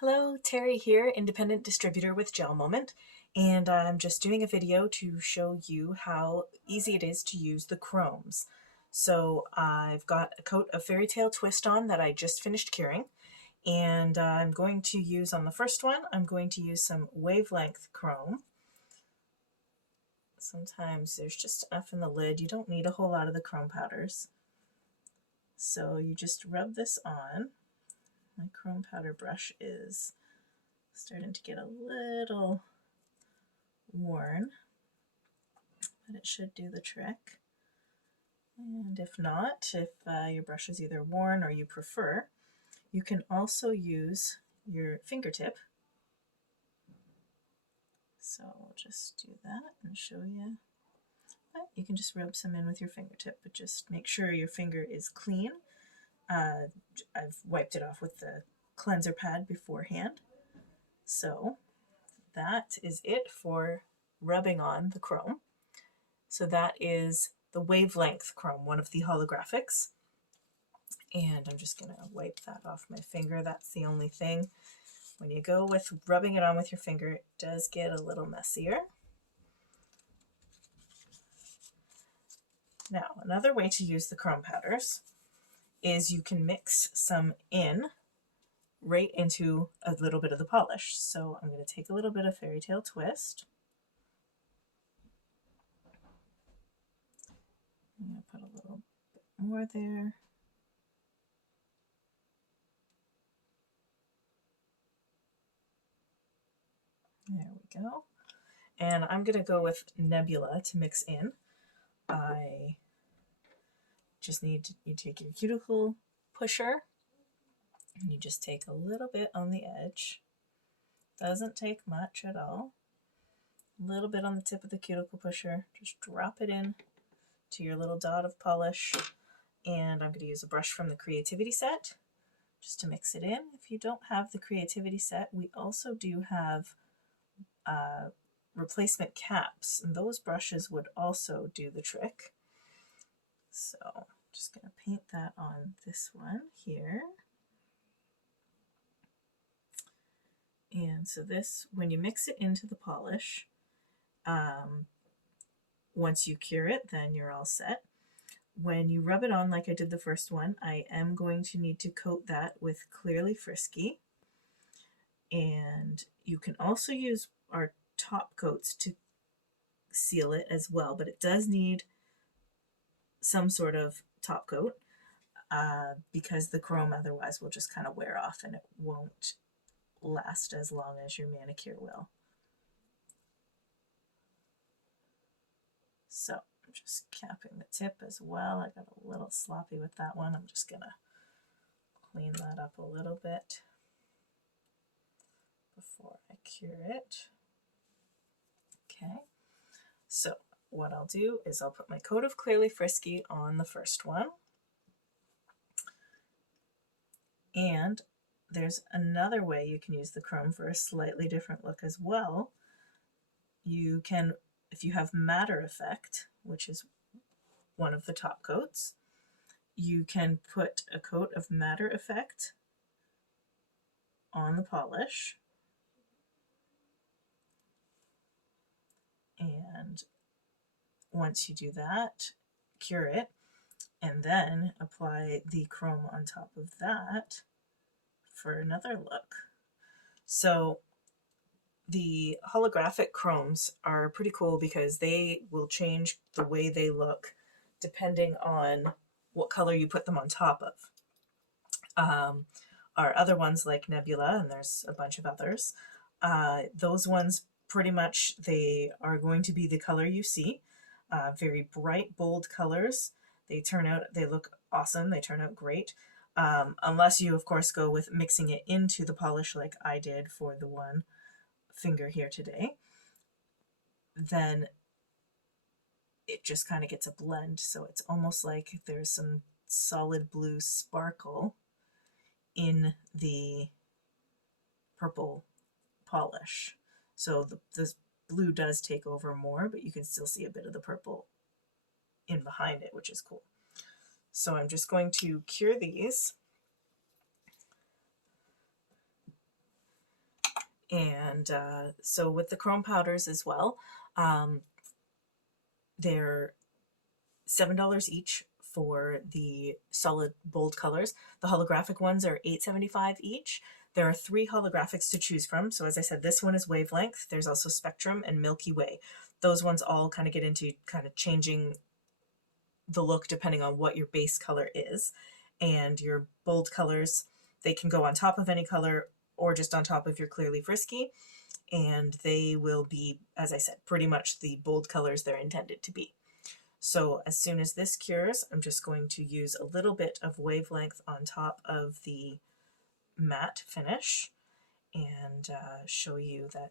Hello, Terry here, independent distributor with GelMoment, and I'm just doing a video to show you how easy it is to use the chromes. So I've got a coat of Fairy Tale Twist on that I just finished curing, and I'm going to use on the first one, I'm going to use some Wavelength Chrome. Sometimes there's just enough in the lid. You don't need a whole lot of the chrome powders. So you just rub this on. My chrome powder brush is starting to get a little worn, but it should do the trick. And if not, if your brush is either worn or you prefer, you can also use your fingertip. So I'll just do that and show you. But you can just rub some in with your fingertip, but just make sure your finger is clean. I've wiped it off with the cleanser pad beforehand. So that is it for rubbing on the chrome. So that is the Wavelength Chrome, one of the holographics. And I'm just going to wipe that off my finger. That's the only thing. When you go with rubbing it on with your finger, it does get a little messier. Now, another way to use the chrome powders is you can mix some in right into a little bit of the polish. So I'm going to take a little bit of Fairy Tale Twist. I'm going to put a little bit more there. There we go. And I'm going to go with Nebula to mix in. I just need to, you take your cuticle pusher and you just take a little bit on the edge. Doesn't take much at all. A little bit on the tip of the cuticle pusher. Just drop it in to your little dot of polish. And I'm going to use a brush from the Creativity set just to mix it in. If you don't have the Creativity set, we also do have replacement caps, and those brushes would also do the trick. So I'm just going to paint that on this one here. And so this, when you mix it into the polish, once you cure it, then you're all set. When you rub it on like I did the first one, I am going to need to coat that with Clearly Frisky. And you can also use our top coats to seal it as well, but it does need some sort of top coat because the chrome otherwise will just kind of wear off and it won't last as long as your manicure will. So I'm just capping the tip as well. I got a little sloppy with that one. I'm just gonna clean that up a little bit before I cure it. Okay, so what I'll do is I'll put my coat of Clearly Frisky on the first one. And there's another way you can use the chrome for a slightly different look as well. You can, if you have Matter Effect, which is one of the top coats, you can put a coat of Matter Effect on the polish. And once you do that, cure it, and then apply the chrome on top of that for another look. So the holographic chromes are pretty cool because they will change the way they look depending on what color you put them on top of. Our other ones like Nebula, and there's a bunch of others, those ones pretty much they are going to be the color you see. Very bright, bold colors. They turn out, they look awesome. They turn out great. Unless you, of course, go with mixing it into the polish like I did for the one finger here today, then it just kind of gets a blend. So it's almost like there's some solid blue sparkle in the purple polish. So the blue does take over more, but you can still see a bit of the purple in behind it, which is cool. So I'm just going to cure these. And so with the chrome powders as well, they're $7 each for the solid bold colors. The holographic ones are $8.75 each. There are 3 holographics to choose from. So as I said, this one is Wavelength. There's also Spectrum and Milky Way. Those ones all kind of get into kind of changing the look depending on what your base color is. And your bold colors, they can go on top of any color or just on top of your Clearly Frisky. And they will be, as I said, pretty much the bold colors they're intended to be. So as soon as this cures, I'm just going to use a little bit of Wavelength on top of the matte finish and show you that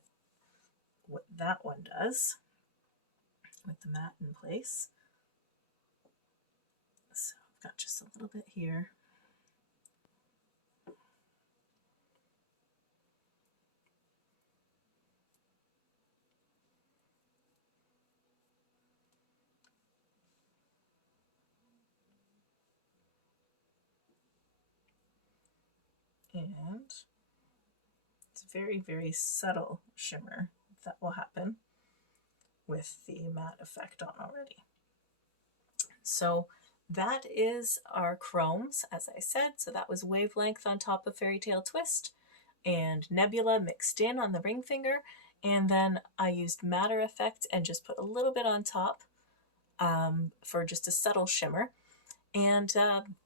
what that one does with the matte in place. So I've got just a little bit here. And it's a very, very subtle shimmer that will happen with the matte effect on already. So that is our chromes, as I said. So that was Wavelength on top of Fairy Tale Twist and Nebula mixed in on the ring finger. And then I used matter effect and just put a little bit on top for just a subtle shimmer. And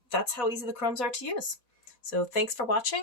that's how easy the chromes are to use. So thanks for watching.